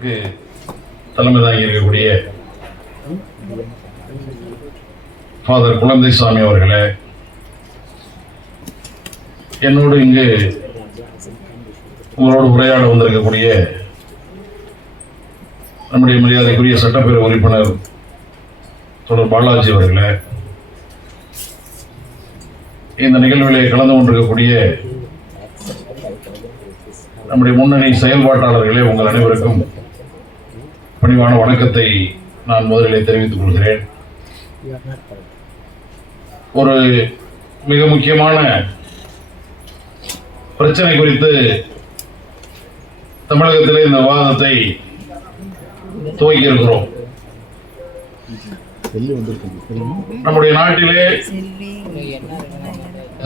விழாவிற்கு தலைமை தாங்கி இருக்கக்கூடிய ஃபாதர் குழந்தைசாமி அவர்களே என்னோடு இங்கு உங்களோடு உரையாட வந்திருக்கக்கூடிய நம்முடைய மரியாதைக்குரிய சட்டப்பேரவை உறுப்பினர் தொடர் பாலாஜி அவர்களே இந்த நிகழ்விலே கலந்து கொண்டிருக்கக்கூடிய நம்முடைய முன்னணி செயல்பாட்டாளர்களே உங்கள் அனைவருக்கும் பணிவான வணக்கத்தை நான் முதலிலே தெரிவித்துக் கொள்கிறேன். ஒரு மிக முக்கியமான பிரச்சனை குறித்து தமிழகத்திலே இந்த விவாதத்தை துவக்கி இருக்கிறோம். நம்முடைய நாட்டிலே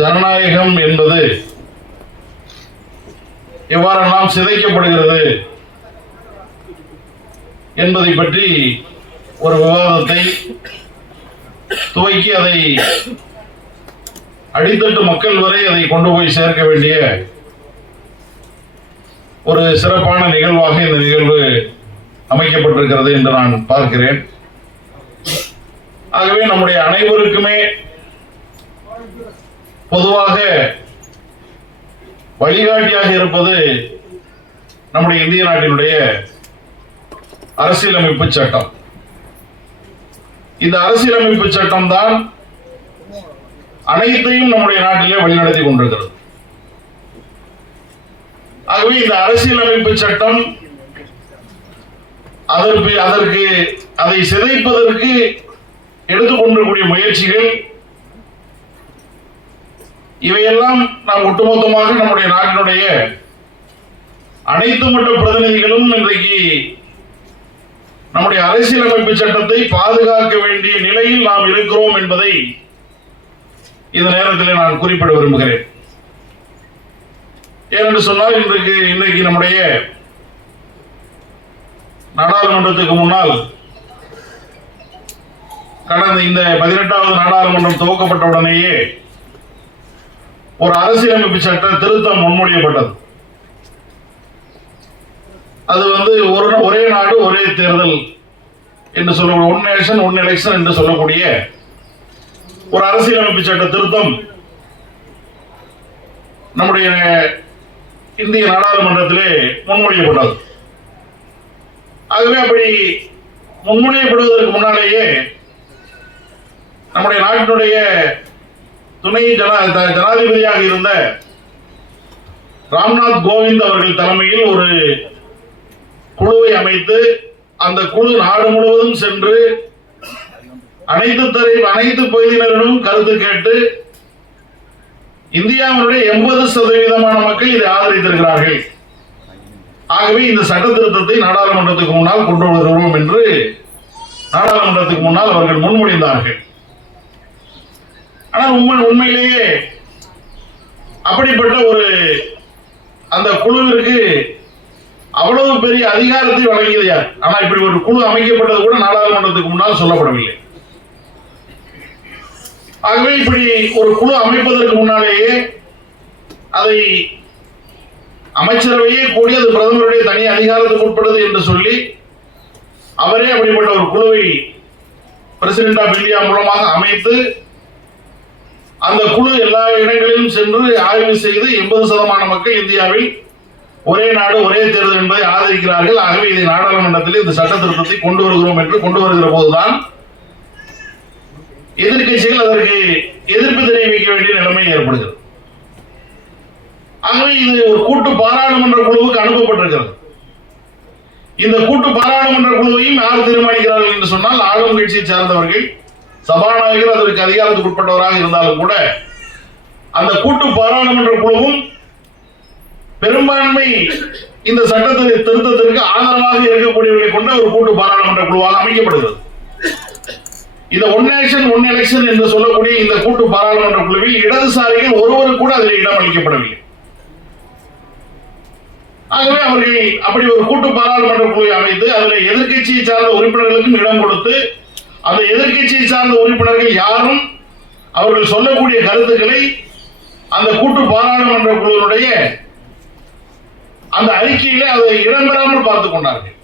ஜனநாயகம் என்பது எவ்வாறெல்லாம் சிதைக்கப்படுகிறது. என்பதை பற்றி ஒரு விவாதத்தை துவக்கி அதை அடித்தட்டு மக்கள் வரை அதை கொண்டு போய் சேர்க்க வேண்டிய ஒரு சிறப்பான நிகழ்வாக இந்த நிகழ்வு அமைக்கப்பட்டிருக்கிறது என்று நான் பார்க்கிறேன். ஆகவே நம்முடைய அனைவருக்குமே பொதுவாக வழிகாட்டியாக இருப்பது நம்முடைய இந்திய நாட்டினுடைய அரசியலமைப்பு சட்டம். இந்த அரசியலமைப்பு சட்டம் தான் அனைத்தையும் நம்முடைய நாட்டிலே வழிநடத்தி கொண்டிருக்கிறது. ஆகவே இந்த அரசியலமைப்பு சட்டம் அதற்கு அதற்கு அதை சிதைப்பதற்கு எடுத்துக்கொண்டிருக்கூடிய முயற்சிகள் இவையெல்லாம் நாம் ஒட்டுமொத்தமாக நம்முடைய நாட்டினுடைய அனைத்து மட்ட பிரதிநிதிகளும் இன்றைக்கு நம்முடைய அரசியலமைப்பு சட்டத்தை பாதுகாக்க வேண்டிய நிலையில் நாம் இருக்கிறோம் என்பதை இந்த நேரத்தில் நான் குறிப்பிட விரும்புகிறேன். ஏனென்று சொன்னால் இன்றைக்கு இன்றைக்கு நம்முடைய நாடாளுமன்றத்துக்கு முன்னால் கடந்த இந்த பதினெட்டாவது நாடாளுமன்றம் துவக்கப்பட்ட உடனேயே ஒரு அரசியலமைப்பு சட்ட திருத்தம் முன்மொழியப்பட்டது. அது வந்து ஒரு ஒரே நாடு ஒரே தேர்தல் என்று சொல்லக்கூடிய ஒன் நேஷன் ஒன் எலெக்ஷன் என்று சொல்லக்கூடிய ஒரு அரசியலமைப்பு சட்ட திருத்தம் நம்முடைய இந்திய நாடாளுமன்றத்திலே முன்மொழியப்பட்டது. ஆகவே அப்படி முன்மொழியப்படுவதற்கு முன்னாலேயே நம்முடைய நாட்டினுடைய துணை ஜனா த- ஜனாதிபதியாக இருந்த ராம்நாத் கோவிந்த் அவர்கள் தலைமையில் ஒரு குழுவை அமைத்து அந்த குழு நாடு முழுவதும் சென்று அனைத்து தரை அனைத்து பகுதியினரிடமும் கருத்து கேட்டு இந்தியாவினுடைய எண்பது சதவீதமான மக்கள் இதை ஆதரித்திருக்கிறார்கள். ஆகவே இந்த சட்ட திருத்தத்தை நாடாளுமன்றத்துக்கு முன்னால் கொண்டு வருகிறோம் என்று நாடாளுமன்றத்துக்கு முன்னால் அவர்கள் முன்மொழிந்தார்கள். ஆனால் உண்மை உண்மையிலேயே அப்படிப்பட்ட ஒரு அந்த குழுவிற்கு அவ்வளவு பெரிய அதிகாரத்தை வழங்கியது யார்? ஆனா இப்படி ஒரு குழு அமைக்கப்பட்டது கூட நாடாளுமன்றத்துக்கு முன்னால் சொல்லப்படவில்லை. ஆகவே இப்படி ஒரு குழு அமைப்பதற்கு முன்னாலேயே அதை அமைச்சரவையே கூடி அது பிரதமருடைய தனி அதிகாரத்துக்கு உட்பட்டது என்று சொல்லி அவரே அப்படிப்பட்ட ஒரு குழுவை பிரசிடென்ட் ஆஃப் இந்தியா மூலமாக அமைத்து அந்த குழு எல்லா இடங்களிலும் சென்று ஆய்வு செய்து எண்பது சதமான மக்கள் இந்தியாவில் ஒரே நாடு ஒரே தேர்தல் என்பதை ஆதரிக்கிறார்கள். ஆகவே இதை நாடாளுமன்றத்தில் இந்த சட்ட திருத்தத்தை கொண்டு வருகிறோம் என்று கொண்டு வருகிற போதுதான் எதிர்க்கட்சிகள் அதற்கு எதிர்ப்பு தெரிவிக்க வேண்டிய நிலைமை ஏற்படுகிறது. ஆகவே இது ஒரு கூட்டு பாராளுமன்ற குழுவுக்கு அனுப்பப்பட்டிருக்கிறது. இந்த கூட்டு பாராளுமன்ற குழுவையும் யார் தீர்மானிக்கிறார்கள் என்று சொன்னால் ஆளும் கட்சியை சார்ந்தவர்கள் சபாநாயகர் அதற்கு அதிகாரத்துக்கு உட்பட்டவராக இருந்தாலும் கூட அந்த கூட்டு பாராளுமன்ற குழுவும் பெரும்பான்மை இந்த சட்டத்தை திருத்தத்திற்கு ஆதரவாக இருக்கக்கூடியவர்களை கொண்ட ஒரு கூட்டு பாராளுமன்ற குழுவாக அமைக்கப்படுகிறது. இந்த ஒன் நேஷன் ஒன் எலெக்ஷன் என்று சொல்லக்கூடிய இந்த கூட்டு பாராளுமன்ற குழுவில் இடதுசாரிகள் ஒருவரு கூட அதில் இடம் அளிக்கப்படவில்லை. ஆகவே அவர்கள் அப்படி ஒரு கூட்டு பாராளுமன்ற குழுவை அமைத்து அதில் எதிர்க்கட்சியை சார்ந்த உறுப்பினர்களுக்கும் இடம் கொடுத்து அந்த எதிர்க்கட்சியை சார்ந்த உறுப்பினர்கள் யாரும் அவர்கள் சொல்லக்கூடிய கருத்துக்களை அந்த கூட்டு பாராளுமன்ற குழுவினுடைய அந்த அறிக்கையிலே அதை இடம்பெறாமல் பார்த்துக் கொண்டார்கள்.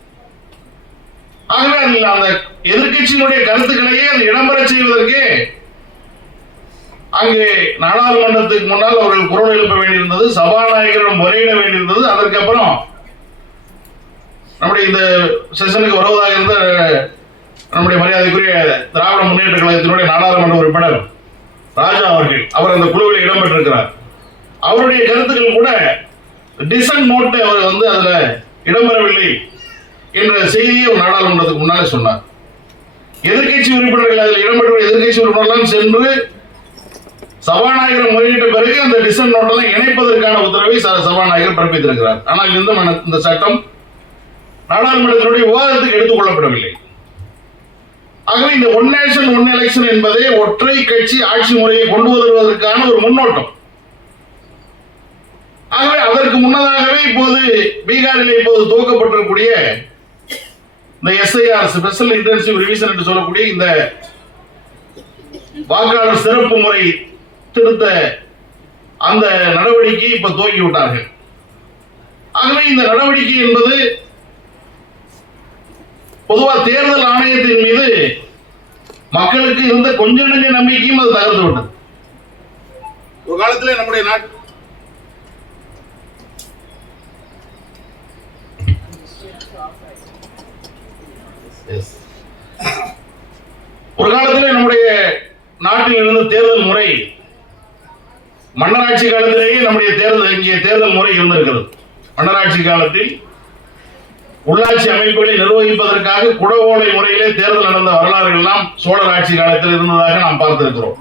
ஆகவே அதில் அந்த எதிர்க்கட்சியினுடைய கருத்துக்களையே அது இடம்பெற செய்வதற்கு அங்கே நாடாளுமன்றத்துக்கு முன்னால் அவர்கள் குரல் எழுப்ப வேண்டியிருந்தது சபாநாயகரிடம் முறையிட வேண்டியிருந்தது. அதற்கப்புறம் நம்முடைய இந்த செஷனுக்கு வருவதாக இருந்த நம்முடைய மரியாதைக்குரிய திராவிட முன்னேற்ற கழகத்தினுடைய நாடாளுமன்ற உறுப்பினர் ராஜா அவர்கள் அவர் அந்த குழுவில் இடம்பெற்றிருக்கிறார். அவருடைய கருத்துக்கள் கூட டிசன் நோட்டு அவர் வந்து அதுல இடம்பெறவில்லை என்ற செய்தியை நாடாளுமன்றத்துக்கு முன்னாலே சொன்னார். எதிர்க்கட்சி உறுப்பினர்கள் அதில் இடம்பெற்ற எதிர்க்கட்சி உறுப்பினர்கள் சென்று சபாநாயகர் முறையிட்ட பிறகு அந்த டிசன் நோட்டெல்லாம் இணைப்பதற்கான உத்தரவை ச- சபாநாயகர் பிறப்பித்திருக்கிறார். ஆனால் இந்த மன- இந்த சட்டம் நாடாளுமன்றத்தினுடைய விவாதத்துக்கு எடுத்துக் கொள்ளப்படவில்லை ஆகவே இந்த ஒன் நேஷன் ஒன் எலெக்ஷன் என்பதே ஒற்றை கட்சி ஆட்சி முறையை கொண்டு வருவதற்கான ஒரு முன்னோட்டம். அதற்கு முன்னதாகவே இப்போது பீகாரில் இப்போது துவக்கப்பட்டிருக்கக்கூடிய இந்த எஸ்ஐஆர் ஸ்பெஷல் இன்டென்சிவ் ரிவிஷன் என்று சொல்லக்கூடிய இந்த வாக்காளர் சிறப்பு முறை திருத்த அந்த நடவடிக்கை இப்ப துவங்கி விட்டார்கள். ஆகவே இந்த நடவடிக்கை என்பது பொதுவா தேர்தல் ஆணையத்தின் மீது மக்களுக்கு இருந்த கொஞ்ச நெஞ்ச நம்பிக்கையும் அது தகர்த்து விட்டது. ஒரு காலத்துல நம்முடைய நாட்டு ஒரு காலத்தில் நம்முடைய நாட்டில் இருந்த தேர்தல் முறை மன்னராட்சி காலத்திலேயே நம்முடைய தேர்தல் இங்கே தேர்தல் முறை இருந்திருக்கிறது. மன்னராட்சி காலத்தில் உள்ளாட்சி அமைப்புகளை நிர்வகிப்பதற்காக குடவோலை முறையிலே தேர்தல் நடந்த வரலாறுகள் எல்லாம் சோழர் ஆட்சி காலத்தில் இருந்ததாக நாம் பார்த்திருக்கிறோம்.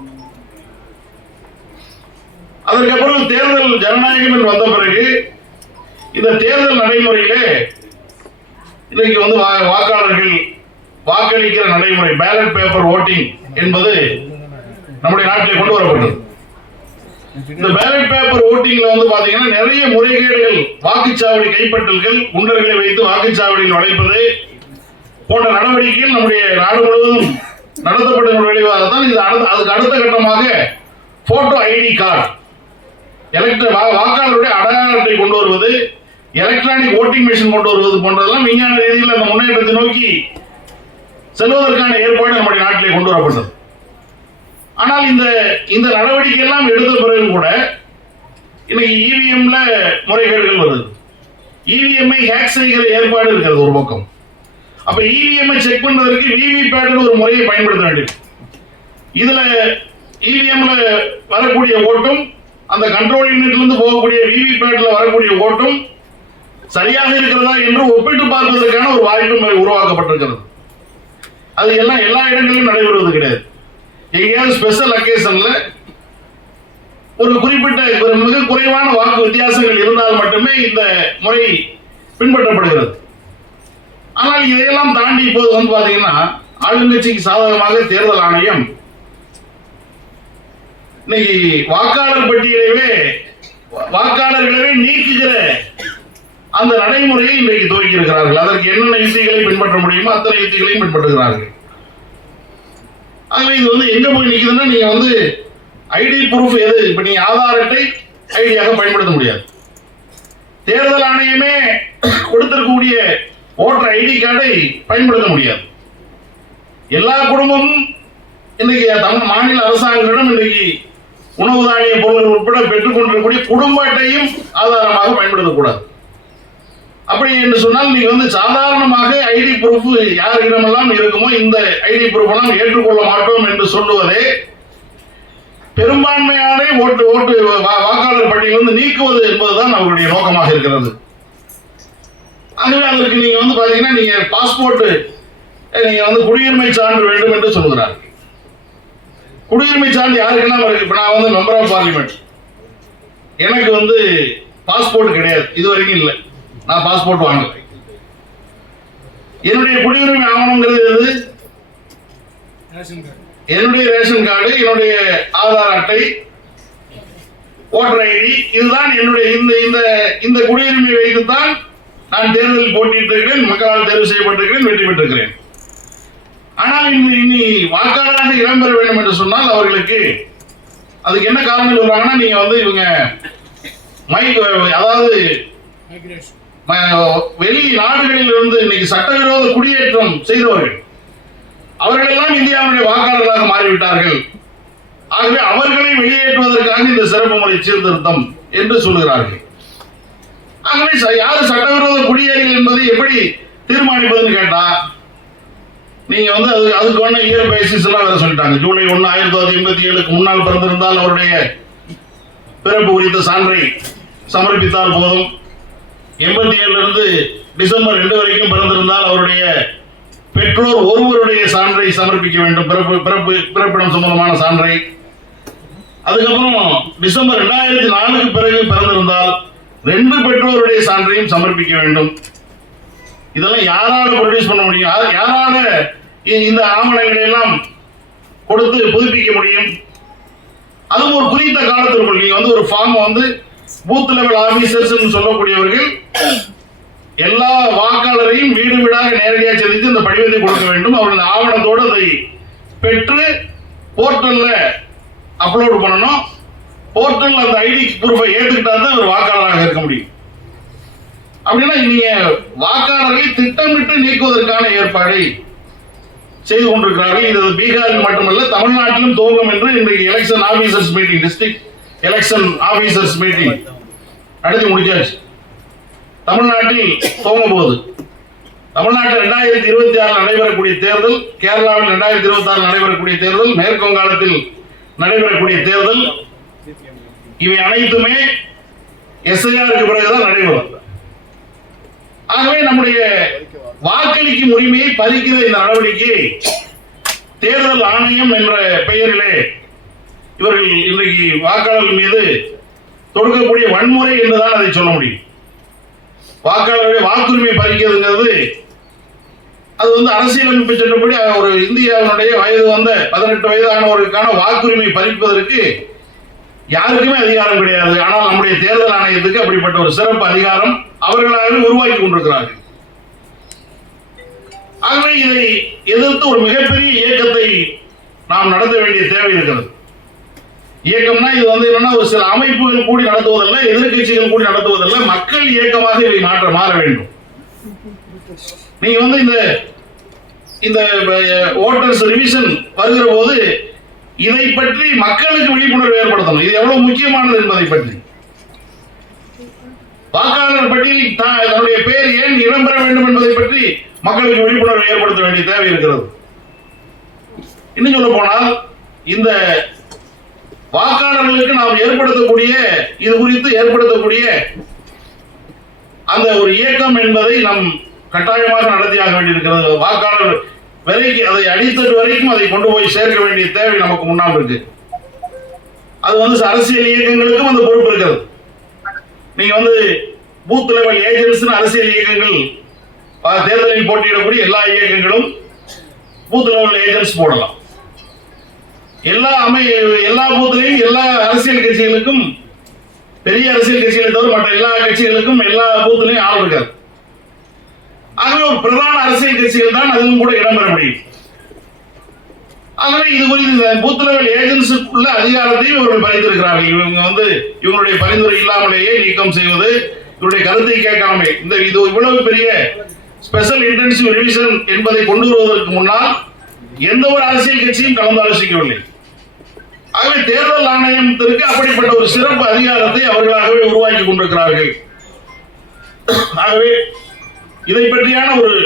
அதற்கப்புறம் தேர்தல் ஜனநாயகம் என்று வந்த பிறகு இந்த தேர்தல் நடைமுறையிலே இன்னைக்கு வந்து வா- வாக்காளர்கள் வாக்களிக்கிற நடைமுறை பேலட் பேப்பர் ஓட்டிங் என்பது நம்முடைய நாட்டில் கொண்டு வரப்பட்டது. இந்த பேலட் பேப்பர் ஓட்டிங்ல வந்து பாத்தீங்கன்னா நிறைய முறைகேடுகள் வாக்குச்சாவடி கைப்பற்றல்கள் குண்டர்களை வைத்து வாக்குச்சாவடியில் நுழைப்பது போன்ற நடவடிக்கைகள் நம்முடைய நாடு முழுவதும் நடத்தப்பட்ட விளைவாக தான் இது அடுத்த அதுக்கு அடுத்த கட்டமாக போட்டோ ஐடி கார்டு எலக்ட்ர வாக்காளருடைய அடையாள அட்டை கொண்டு வருவது எலக்ட்ரானிக் ஓட்டிங் மிஷின் கொண்டு வருவது போன்றதெல்லாம் விஞ்ஞான ரீதியில் அந்த முன்னேற்றத்தை நோக்கி செல்வதற்கான ஏற்பாடு நம்முடைய நாட்டிலே கொண்டு வரப்பட்டது. ஆனால் இந்த இந்த நடவடிக்கை எல்லாம் எடுத்த பிறகு கூட இன்னைக்கு இவிஎம்ல முறைகேடுகள் வருது. இவிஎம்ஐ ஹேக் செய்கிற ஏற்பாடு இருக்கிறது ஒரு பக்கம். அப்ப இவிஎம்ஐ செக் பண்றதற்கு விவிபேட்னு ஒரு முறையை பயன்படுத்த வேண்டியது இதுல இவிஎம்ல வரக்கூடிய ஓட்டும் அந்த கண்ட்ரோல் யூனிட்ல இருந்து போகக்கூடிய விவிபேட்ல வரக்கூடிய ஓட்டும் சரியாக இருக்கிறதா என்று ஒப்பிட்டு பார்ப்பதற்கான ஒரு வாய்ப்பு உருவாக்கப்பட்டிருக்கிறது. அது எல்லாம் எல்லா இடங்களிலும் நடைபெறுவது கிடையாது. எங்கேயாவது ஸ்பெஷல் அக்கேஷன்ல ஒரு குறிப்பிட்ட ஒரு மிக குறைவான வாக்கு வித்தியாசங்கள் இருந்தால் மட்டுமே இந்த முறை பின்பற்றப்படுகிறது. ஆனால் இதையெல்லாம் தாண்டி இப்போது வந்து பாத்தீங்கன்னா ஆளுங்கட்சிக்கு சாதகமாக தேர்தல் ஆணையம் இன்னைக்கு வாக்காளர் பட்டியலவே வாக்காளர்களவே நீக்குகிற அந்த நடைமுறையை இன்றைக்கு துவக்கி இருக்கிறார்கள் அதற்கு என்னென்ன யுத்திகளை பின்பற்ற முடியுமோ அத்தனை யுத்திகளையும் பின்பற்றுகிறார்கள். ஆகவே இது வந்து எங்க போய் நிற்குதுன்னா நீங்க வந்து ஐடி ப்ரூஃப் எது? இப்ப நீங்க ஆதார் அட்டை ஐடியாக பயன்படுத்த முடியாது. தேர்தல் ஆணையமே கொடுத்திருக்கக்கூடிய ஓட்டர் ஐடி கார்டை பயன்படுத்த முடியாது. எல்லா குடும்பமும் இன்னைக்கு தமிழ் மாநில அரசாங்கங்களிடம் இன்னைக்கு உணவு தானிய பொருட்கள் உட்பட பெற்றுக்கொண்டிருக்கக்கூடிய குடும்ப அட்டையும் ஆதாரமாக பயன்படுத்தக்கூடாது. அப்படி என்று சொன்னால் நீங்க வந்து சாதாரணமாக ஐடி ப்ரூஃப் யாரிடமெல்லாம் இருக்குமோ இந்த ஐடி ப்ரூஃப் எல்லாம் ஏற்றுக்கொள்ள மாட்டோம் என்று சொல்லுவதே பெரும்பான்மையான ஓட்டு ஓட்டு வா- வாக்காளர் பட்டியல் வந்து நீக்குவது என்பதுதான் அவருடைய நோக்கமாக இருக்கிறது. ஆகவே அதற்கு நீங்க வந்து பாத்தீங்கன்னா நீங்க பாஸ்போர்ட் நீங்க வந்து குடியுரிமை சான்று வேண்டும் என்று சொல்கிறார். குடியுரிமை சான்று யாருக்கெல்லாம் இருக்கு? இப்ப நான் வந்து மெம்பர் ஆஃப் பார்லிமெண்ட் எனக்கு வந்து பாஸ்போர்ட் கிடையாது. இது வரைக்கும் இல்லை. நான் பாஸ்போர்ட் வாங்கல என்னுடைய குடியுரிமை ஆவணங்கிறது எது? என்னுடைய ரேஷன் கார்டு என்னுடைய ஆதார் அட்டை ஓட்டர் ஐடி இதுதான் என்னுடைய இந்த இந்த இந்த குடியுரிமை வைத்துத்தான் நான் தேர்தலில் போட்டியிட்டிருக்கிறேன் மக்களால் தேர்வு செய்யப்பட்டிருக்கிறேன் வெற்றி பெற்றிருக்கிறேன். ஆனால் இனி இனி வாக்காளராக இடம்பெற வேண்டும் என்று சொன்னால் அவர்களுக்கு அதுக்கு என்ன காரணம் சொல்றாங்கன்னா நீங்க வந்து இவங்க மைக் அதாவது வெளி நாடுகளில் இருந்து இன்னைக்கு சட்டவிரோத குடியேற்றம் செய்தவர்கள். அவர்களெல்லாம் இந்தியாவுடைய வாக்காளர்களாக மாறிவிட்டார்கள். ஆகவே அவர்களை வெளியேற்றுவதற்காக இந்த சிறப்பு முறை சீர்திருத்தம் என்று சொல்லுகிறார்கள். ஆகவே ச- யாரு சட்டவிரோத குடியேறிகள் என்பதை எப்படி தீர்மானிப்பதுன்னு கேட்டா நீங்க வந்து அது அதுக்கு வேணா இயர் பேசிஸ் எல்லாம் வேற சொல்லிட்டாங்க. ஜூலை ஒன்று ஆயிரத்தி தொள்ளாயிரத்தி எண்பத்தி ஏழுக்கு முன்னால் பிறந்திருந்தால் அவருடைய பிறப்பு குறித்த சான்றை சமர்ப்பித்தால் போதும். எண்பத்தி ஏழுல இருந்து டிசம்பர் ரெண்டு வரைக்கும் பிறந்திருந்தால் அவருடைய பெற்றோர் ஒருவருடைய சான்றை சமர்ப்பிக்க வேண்டும். பிறப்பு பிறப்பு பிறப்பிடம் சம்பந்தமான சான்றை. அதுக்கப்புறம் டிசம்பர் ரெண்டாயிரத்தி நாலுக்கு பிறகு பிறந்திருந்தால் ரெண்டு பெற்றோருடைய சான்றையும் சமர்ப்பிக்க வேண்டும். இதெல்லாம் யாரால ப்ரொடியூஸ் பண்ண முடியும்? யாரால இ- இந்த ஆவணங்களை எல்லாம் கொடுத்து புதுப்பிக்க முடியும்? அதுவும் ஒரு குறித்த காலத்திற்குள். நீங்க வந்து ஒரு ஃபார்ம் வந்து பூத் லெவல் ஆபீசர்ஸ் சொல்லக்கூடியவர்கள் எல்லா வாக்காளரையும் வீடு வீடாக நேரடியாக சந்தித்து இந்த படிவத்தை கொடுக்க வேண்டும். அவர்கள் ஆவணத்தோடு அதை பெற்று போர்ட்டல்ல அப்லோடு பண்ணணும். போர்ட்டல் அந்த ஐடி ப்ரூஃபை ஏற்றுக்கிட்டா தான் ஒரு வாக்காளராக இருக்க முடியும். அப்படின்னா நீங்க வாக்காளர்களை திட்டமிட்டு நீக்குவதற்கான ஏற்பாடை செய்து கொண்டிருக்கிறார்கள். இது பீகாரில் மட்டுமல்ல தமிழ்நாட்டிலும் துவங்கும் என்று இன்றைக்கு election officers meeting district election officers meeting நடத்தி முடிச்சாச்சு தமிழ்நாட்டில் துவங்கும் போது தமிழ்நாட்டில் ரெண்டாயிரத்தி இருபத்தி ஆறு நடைபெறக்கூடிய தேர்தல் கேரளாவில் ரெண்டாயிரத்தி இருபத்தி ஆறு நடைபெறக்கூடிய தேர்தல் மேற்கு வங்காளத்தில் நடைபெறக்கூடிய தேர்தல் இவை அனைத்துமே எஸ்ஐஆருக்கு பிறகுதான் நடைபெறும். ஆகவே நம்முடைய வாக்களிக்கும் உரிமையை பறிக்கிற இந்த நடவடிக்கை தேர்தல் ஆணையம் என்ற பெயரிலே இவர்கள் இன்றைக்கு வாக்காளர்கள் மீது தொடுக்கக்கூடிய வன்முறை என்றுதான் அதை சொல்ல முடியும். வாக்காளருடைய வாக்குரிமை பறிக்கிறதுங்கிறது அது வந்து அரசியலமைப்பு சட்டப்படி ஒரு இந்தியாவினுடைய வயது வந்த பதினெட்டு வயதானவருக்கான வாக்குரிமை பறிப்பதற்கு யாருக்குமே அதிகாரம் கிடையாது. ஆனால் நம்முடைய தேர்தல் ஆணையத்துக்கு அப்படிப்பட்ட ஒரு சிறப்பு அதிகாரம் அவர்களாகவே உருவாக்கி கொண்டிருக்கிறார்கள். ஆகவே இதை எதிர்த்து ஒரு மிகப்பெரிய இயக்கத்தை நாம் நடத்த வேண்டிய தேவை இருக்கிறது. இயக்கம்னா இது வந்து என்னன்னா ஒரு சில அமைப்புகள் கூடி நடத்துவதல்ல எதிர்கட்சிகள் கூடி நடத்துவதல்ல மக்கள் இயக்கமாக இவை மாற்ற மாற வேண்டும். நீங்க வந்து இந்த இந்த ஓட்டர்ஸ் ரிவிஷன் வருகிற போது இதை பற்றி மக்களுக்கு விழிப்புணர்வு ஏற்படுத்தணும். இது எவ்வளவு முக்கியமானது என்பதை பற்றி. வாக்காளர் பட்டியலில் தன்னுடைய பெயர் ஏன் இடம்பெற வேண்டும் என்பதை பற்றி மக்களுக்கு விழிப்புணர்வு ஏற்படுத்த வேண்டிய தேவை இருக்கிறது. இன்னும் சொல்ல போனால் இந்த வாக்காளர்களுக்கு நாம் ஏற்படுத்தக்கூடிய இது குறித்து ஏற்படுத்தக்கூடிய அந்த ஒரு இயக்கம் என்பதை நாம் கட்டாயமாக நடத்தியாக வேண்டியிருக்கிறது. வாக்காளர் வரைக்கு அதை அடித்தட்டு வரைக்கும் அதை கொண்டு போய் சேர்க்க வேண்டிய தேவை நமக்கு முன்னால் இருக்கு. அது வந்து அரசியல் இயக்கங்களுக்கும் அந்த பொறுப்பு இருக்கிறது. நீங்க வந்து பூத் லெவல் ஏஜென்ட்ஸ் அரசியல் இயக்கங்கள் தேர்தலில் போட்டியிடக்கூடிய எல்லா இயக்கங்களும் பூத் லெவல் ஏஜென்ட்ஸ் போடலாம். எல்லா அமை எல்லா பூத்துலையும் எல்லா அரசியல் கட்சிகளுக்கும் பெரிய அரசியல் கட்சிகளை தவிர மற்ற எல்லா கட்சிகளுக்கும் எல்லா பூத்துலையும் ஆள் இருக்காது. ஆகவே ஒரு பிரதான அரசியல் கட்சிகள் தான் அதுவும் கூட இடம்பெற முடியும். ஆகவே இது குறித்து இந்த பூத் லெவல் ஏஜென்சிக்குள்ள அதிகாரத்தையும் இவர்கள் பரிந்துரைக்கிறார்கள். இவங்க வந்து இவங்களுடைய பரிந்துரை இல்லாமலேயே நீக்கம் செய்வது இவருடைய கருத்தை கேட்காமே இந்த இது இவ்வளவு பெரிய ஸ்பெஷல் இன்டென்சிவ் ரிவிஷன் என்பதை கொண்டு வருவதற்கு முன்னால் எந்த ஒரு அரசியல் கட்சியும் கலந்து ஆலோசிக்கவில்லை. ஆகவே தேர்தல் ஆணையத்திற்கு அப்படிப்பட்ட ஒரு சிறப்பு அதிகாரத்தை அவர்களாகவே உருவாக்கி கொண்டிருக்கிறார்கள். ஆகவே இதை பற்றியான ஒரு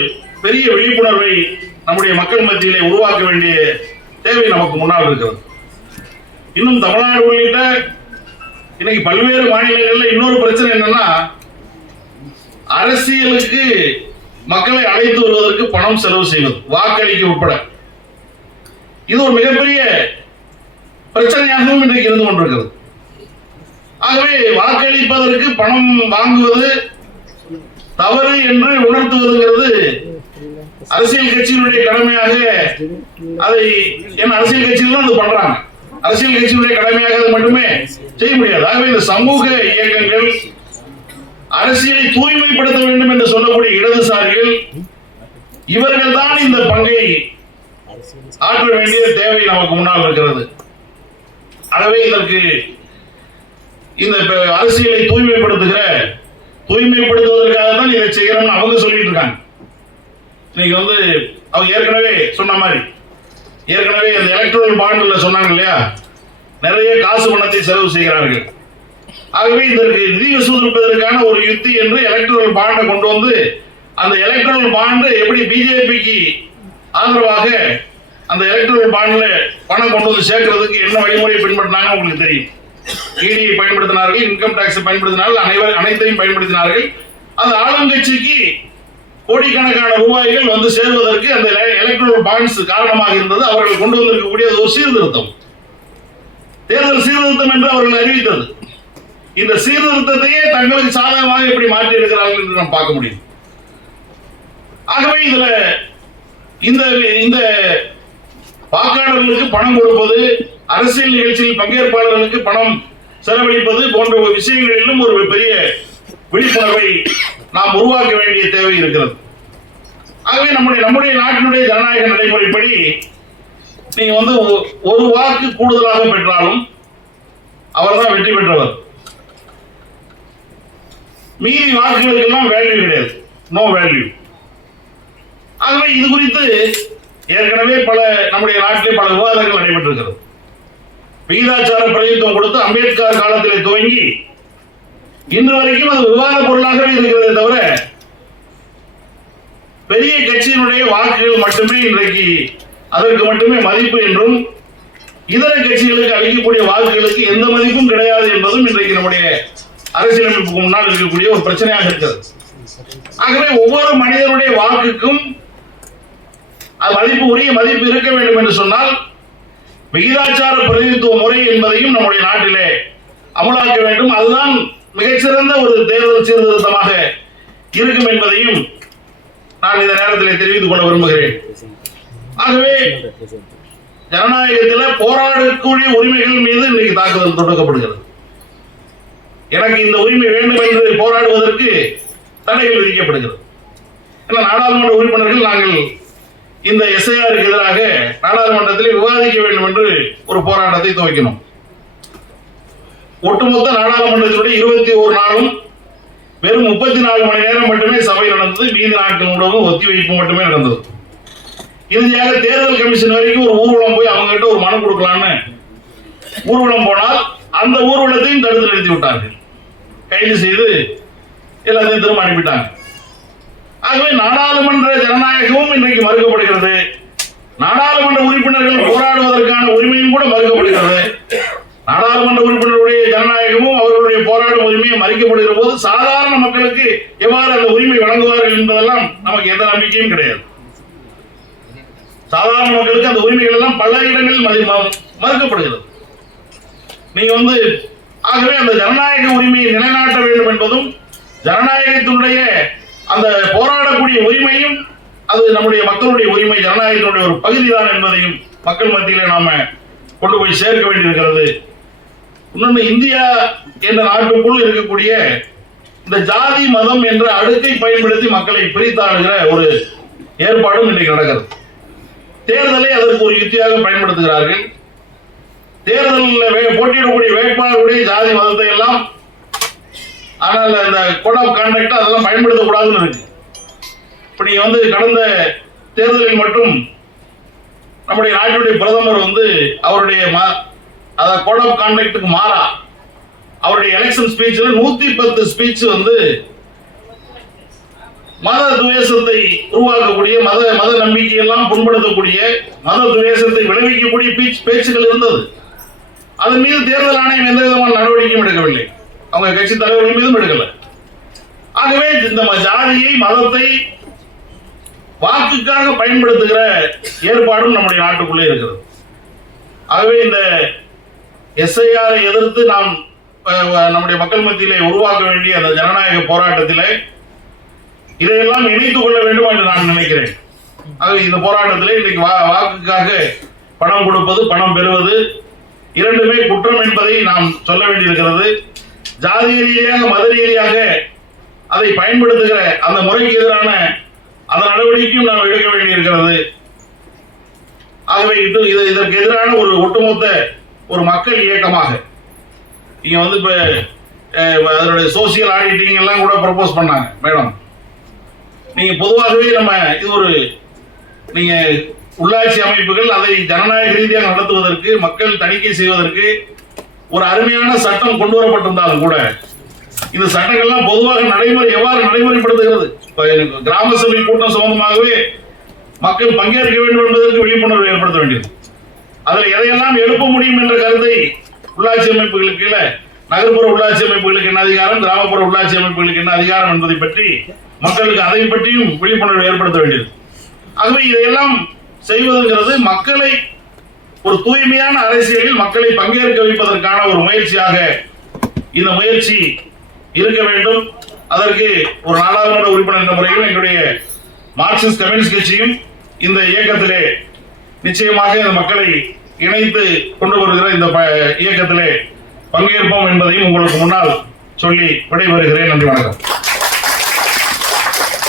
பெரிய விழிப்புணர்வை நம்முடைய மக்கள் மத்தியிலே உருவாக்க வேண்டிய தேவை நமக்கு முன்னால் இருக்கிறது. இன்னும் தமிழ்நாடு உள்ளிட்ட இன்னைக்கு பல்வேறு மாநிலங்கள்ல இன்னொரு பிரச்சனை என்னன்னா அரசியலுக்கு மக்களை அழைத்து வருவதற்கு பணம் செலவு செய்வது வாக்களிக்க உட்பட. இது ஒரு மிகப்பெரிய பிரச்சனையாகவும் இன்றைக்கு இருந்து கொண்டிருக்கிறது. ஆகவே வாக்களிப்பதற்கு பணம் வாங்குவது தவறு என்று உணர்த்துவதுங்கிறது அரசியல் கட்சியினுடைய கடமையாக அதை என் அரசியல் கட்சிகள் தான் அது பண்றாங்க. அரசியல் கட்சியினுடைய கடமையாக அது மட்டுமே செய்ய முடியாது. ஆகவே இந்த சமூக இயக்கங்கள் அரசியலை தூய்மைப்படுத்த வேண்டும் என்று சொல்லக்கூடிய இடதுசாரிகள் இவர்கள் தான் இந்த பங்கை ஆற்ற வேண்டிய தேவை நமக்கு முன்னால் இருக்கிறது. ஆகவே இதற்கு இந்த அரசியலை தூய்மைப்படுத்துகிற தூய்மைப்படுத்துவதற்காக தான் இதை செய்யறோம்னு அவங்க சொல்லிட்டு இருக்காங்க. இன்னைக்கு வந்து அவங்க ஏற்கனவே சொன்ன மாதிரி ஏற்கனவே அந்த எலக்ட்ரல் பாண்டில் சொன்னாங்க இல்லையா? நிறைய காசு பணத்தை செலவு செய்கிறார்கள். ஆகவே இதற்கு நிதி வசூலிப்பதற்கான ஒரு யுக்தி என்று எலக்ட்ரல் பாண்டை கொண்டு வந்து அந்த எலக்ட்ரல் பாண்டு எப்படி பிஜேபிக்கு ஆதரவாக அந்த எலக்ட்ரல் பாண்ட்ல பணம் கொண்டு வந்து சேர்க்கறதுக்கு என்ன வழிமுறையை பின்பற்றினாங்க உங்களுக்கு தெரியும். இடியை பயன்படுத்தினார்கள் இன்கம் டாக்ஸ் பயன்படுத்தினார்கள் அனைவர் அனைத்தையும் பயன்படுத்தினார்கள். அந்த ஆளுங்கட்சிக்கு கோடிக்கணக்கான ரூபாய்கள் வந்து சேர்வதற்கு அந்த எலக்ட்ரல் பாண்ட்ஸ் காரணமாக இருந்தது. அவர்கள் கொண்டு வந்திருக்கக்கூடிய ஒரு சீர்திருத்தம். தேர்தல் சீர்திருத்தம் என்று அவர்கள் அறிவித்தது. இந்த சீர்திருத்தத்தையே தங்களுக்கு சாதகமாக எப்படி மாற்றி இருக்கிறார்கள் என்று நாம் பார்க்க முடியும். ஆகவே இதுல இந்த இந்த வாக்காளர்களுக்கு பணம் கொடுப்பது அரசியல் நிகழ்ச்சியில் பங்கேற்பாளர்களுக்கு பணம் செலவழிப்பது போன்ற விஷயங்களிலும் ஒரு பெரிய விழிப்புணர்வை நாம் உருவாக்க வேண்டிய தேவை இருக்கிறது. ஆகவே நம்முடைய நம்முடைய நாட்டினுடைய ஜனநாயக நடைமுறைப்படி நீங்க வந்து ஒ- ஒரு வாக்கு கூடுதலாக பெற்றாலும் அவர் தான் வெற்றி பெற்றவர். மீதி வாக்குகளுக்கெல்லாம் வேல்யூ கிடையாது. நோ வேல்யூ ஆகவே இது குறித்து ஏற்கனவே பல நம்முடைய நாட்டிலே பல விவாதங்கள் நடைபெற்றிருக்கிறது. விகிதாச்சார பிரதித்துவம் கொடுத்து அம்பேத்கர் காலத்திலே துவங்கி இன்று வரைக்கும் அது விவாத பொருளாகவே இருக்கிறதே தவிர பெரிய கட்சியினுடைய வாக்குகள் மட்டுமே இன்றைக்கு அதற்கு மட்டுமே மதிப்பு என்றும் இதர கட்சிகளுக்கு அளிக்கக்கூடிய வாக்குகளுக்கு எந்த மதிப்பும் கிடையாது என்பதும் இன்றைக்கு நம்முடைய அரசியலமைப்புக்கு முன்னால் இருக்கக்கூடிய ஒரு பிரச்சனையாக இருக்கிறது. ஆகவே ஒவ்வொரு மனிதனுடைய வாக்குக்கும் மதிப்பு உரிய மதிப்பு இருக்க வேண்டும் என்று சொன்னால் விகிதாச்சார பிரதிநிதித்துவ முறை என்பதையும் நம்முடைய நாட்டிலே அமலாக்க வேண்டும். அதுதான் மிகச்சிறந்த ஒரு தேர்தல் சீர்திருத்தமாக இருக்கும் என்பதையும் நான் இந்த நேரத்தில் தெரிவித்துக் கொள்ள விரும்புகிறேன். ஆகவே ஜனநாயகத்தில் போராடக்கூடிய உரிமைகள் மீது இன்னைக்கு தாக்குதல் தொடுக்கப்படுகிறது. எனக்கு இந்த உரிமை வேண்டும் என்று போராடுவதற்கு தடைகள் விதிக்கப்படுகிறது. ஏன்னா நாடாளுமன்ற உறுப்பினர்கள் நாங்கள் இந்த எஸ்ஐஆருக்கு எதிராக நாடாளுமன்றத்தில் விவாதிக்க வேண்டும் என்று ஒரு போராட்டத்தை துவக்கினோம். ஒட்டுமொத்த நாடாளுமன்றத்தினுடைய இருபத்தி ஒரு நாளும் வெறும் முப்பத்தி நாலு மணி நேரம் மட்டுமே சபை நடந்தது. மீதி நாட்கள் முழுவதும் ஒத்திவைப்பு மட்டுமே நடந்தது. இறுதியாக தேர்தல் கமிஷன் வரைக்கும் ஒரு ஊர்வலம் போய் அவங்க கிட்ட ஒரு மனு கொடுக்கலான்னு ஊர்வலம் போனால் அந்த ஊர்வலத்தையும் தடுத்து நிறுத்தி விட்டார்கள். கைது செய்து எல்லாத்தையும் திரும்ப அனுப்பிட்டாங்க. ஆகவே நாடாளுமன்ற ஜனநாயகமும் இன்றைக்கு மறுக்கப்படுகிறது. நாடாளுமன்ற உறுப்பினர்கள் போராடுவதற்கான உரிமையும் கூட மறுக்கப்படுகிறது. நாடாளுமன்ற உறுப்பினருடைய ஜனநாயகமும் அவர்களுடைய போராடும் உரிமையும் மறுக்கப்படுகிற போது சாதாரண மக்களுக்கு எவ்வாறு அந்த உரிமை வழங்குவார்கள் என்பதெல்லாம் நமக்கு எந்த நம்பிக்கையும் கிடையாது. சாதாரண மக்களுக்கு அந்த உரிமைகள் எல்லாம் பல இடங்களில் ம- மறுக்கப்படுகிறது. நீங்க வந்து ஆகவே அந்த ஜனநாயக உரிமையை நிலைநாட்ட வேண்டும் என்பதும் ஜனநாயகத்தினுடைய அந்த போராடக்கூடிய உரிமையும் அது நம்முடைய மக்களுடைய உரிமை ஜனநாயகத்தினுடைய ஒரு பகுதிதான் என்பதையும் மக்கள் மத்தியிலே நாம கொண்டு போய் சேர்க்க வேண்டியிருக்கிறது. இன்னொன்று இந்தியா என்ற நாட்டுக்குள் இருக்கக்கூடிய இந்த ஜாதி மதம் என்ற அடுக்கை பயன்படுத்தி மக்களை பிரித்தாடுகிற ஒரு ஏற்பாடும் இன்றைக்கு நடக்கிறது. தேர்தலை அதற்கு ஒரு யுத்தியாக பயன்படுத்துகிறார்கள். தேர்தலில் போட்டியிடக்கூடிய வேட்பாளருடைய ஜாதி மதத்தை எல்லாம் ஆனால் இந்த கோட் ஆஃப் கான்டாக்ட் அதெல்லாம் பயன்படுத்தக்கூடாதுன்னு இருக்கு. இப்ப நீங்க வந்து கடந்த தேர்தலில் மட்டும் நம்முடைய நாட்டுடைய பிரதமர் வந்து அவருடைய ம- அதாவது கோட் ஆஃப் கான்டாக்டுக்கு மாறா அவருடைய எலெக்ஷன் ஸ்பீச்சில் நூத்தி பத்து ஸ்பீச் வந்து மத துவேஷத்தை உருவாக்கக்கூடிய மத மத நம்பிக்கையெல்லாம் புண்படுத்தக்கூடிய மத துவேஷத்தை விளைவிக்கக்கூடிய பீச் பேச்சுகள் இருந்தது. அதன் மீது தேர்தல் ஆணையம் எந்த விதமான நடவடிக்கையும் எடுக்கவில்லை. அவங்க கட்சி தலைவர்கள் மீதும் எடுக்கல. ஆகவே இந்த ஜாதியை மதத்தை வாக்குக்காக பயன்படுத்துகிற ஏற்பாடும் நம்முடைய நாட்டுக்குள்ளே இருக்கிறது. ஆகவே இந்த எஸ்ஐஆரை எதிர்த்து நாம் நம்முடைய மக்கள் மத்தியிலே உருவாக்க வேண்டிய அந்த ஜனநாயக போராட்டத்திலே இதையெல்லாம் இணைத்துக் கொள்ள வேண்டும் என்று நான் நினைக்கிறேன். ஆகவே இந்த போராட்டத்திலே இன்னைக்கு வா- வாக்குக்காக பணம் கொடுப்பது பணம் பெறுவது இரண்டுமே குற்றம் என்பதை நாம் சொல்ல வேண்டியிருக்கிறது. ஜாதி ரீதியாக மத ரீதியாக அதை பயன்படுத்துகிற அந்த முறைக்கு எதிரான அந்த நடவடிக்கையும் நாம் எடுக்க வேண்டியிருக்கிறது. ஆகவே இது இதற்கு எதிரான ஒரு ஒட்டுமொத்த ஒரு மக்கள் இயக்கமாக. இங்க வந்து இப்ப அதனுடைய சோசியல் ஆடிட்டிங் எல்லாம் கூட ப்ரப்போஸ் பண்ணாங்க மேடம். நீங்க பொதுவாகவே நம்ம இது ஒரு நீங்க உள்ளாட்சி அமைப்புகள் அதை ஜனநாயக ரீதியாக நடத்துவதற்கு மக்கள் தணிக்கை செய்வதற்கு ஒரு அருமையான சட்டம் கொண்டு வரப்பட்டிருந்தாலும் கூட இந்த சட்டங்கள்லாம் பொதுவாக நடைமுறை எவ்வாறு நடைமுறைப்படுத்துகிறது? கிராம சபை கூட்டம் சம்பந்தமாகவே மக்கள் பங்கேற்க வேண்டும் என்பதற்கு விழிப்புணர்வு ஏற்படுத்த வேண்டியது. அதில் எதையெல்லாம் எழுப்ப முடியும் என்ற கருத்தை உள்ளாட்சி அமைப்புகளுக்கு இல்ல நகர்ப்புற உள்ளாட்சி அமைப்புகளுக்கு என்ன அதிகாரம் கிராமப்புற உள்ளாட்சி அமைப்புகளுக்கு என்ன அதிகாரம் என்பதை பற்றி மக்களுக்கு அதை பற்றியும் விழிப்புணர்வு ஏற்படுத்த வேண்டியது. ஆகவே இதையெல்லாம் செய்வதுங்கிறது மக்களை ஒரு தூய்மையான அரசியலில் மக்களை பங்கேற்க வைப்பதற்கான ஒரு முயற்சியாக இந்த முயற்சி இருக்க வேண்டும். அதற்கு ஒரு நாடாளுமன்ற உறுப்பினர் என்ற முறையில் எங்களுடைய மார்க்சிஸ்ட் கம்யூனிஸ்ட் கட்சியும் இந்த இயக்கத்திலே நிச்சயமாக இந்த மக்களை இணைத்து கொண்டு வருகிற இந்த ப- இயக்கத்திலே பங்கேற்போம் என்பதையும் உங்களுக்கு முன்னால் சொல்லி விடைபெறுகிறேன். நன்றி வணக்கம்.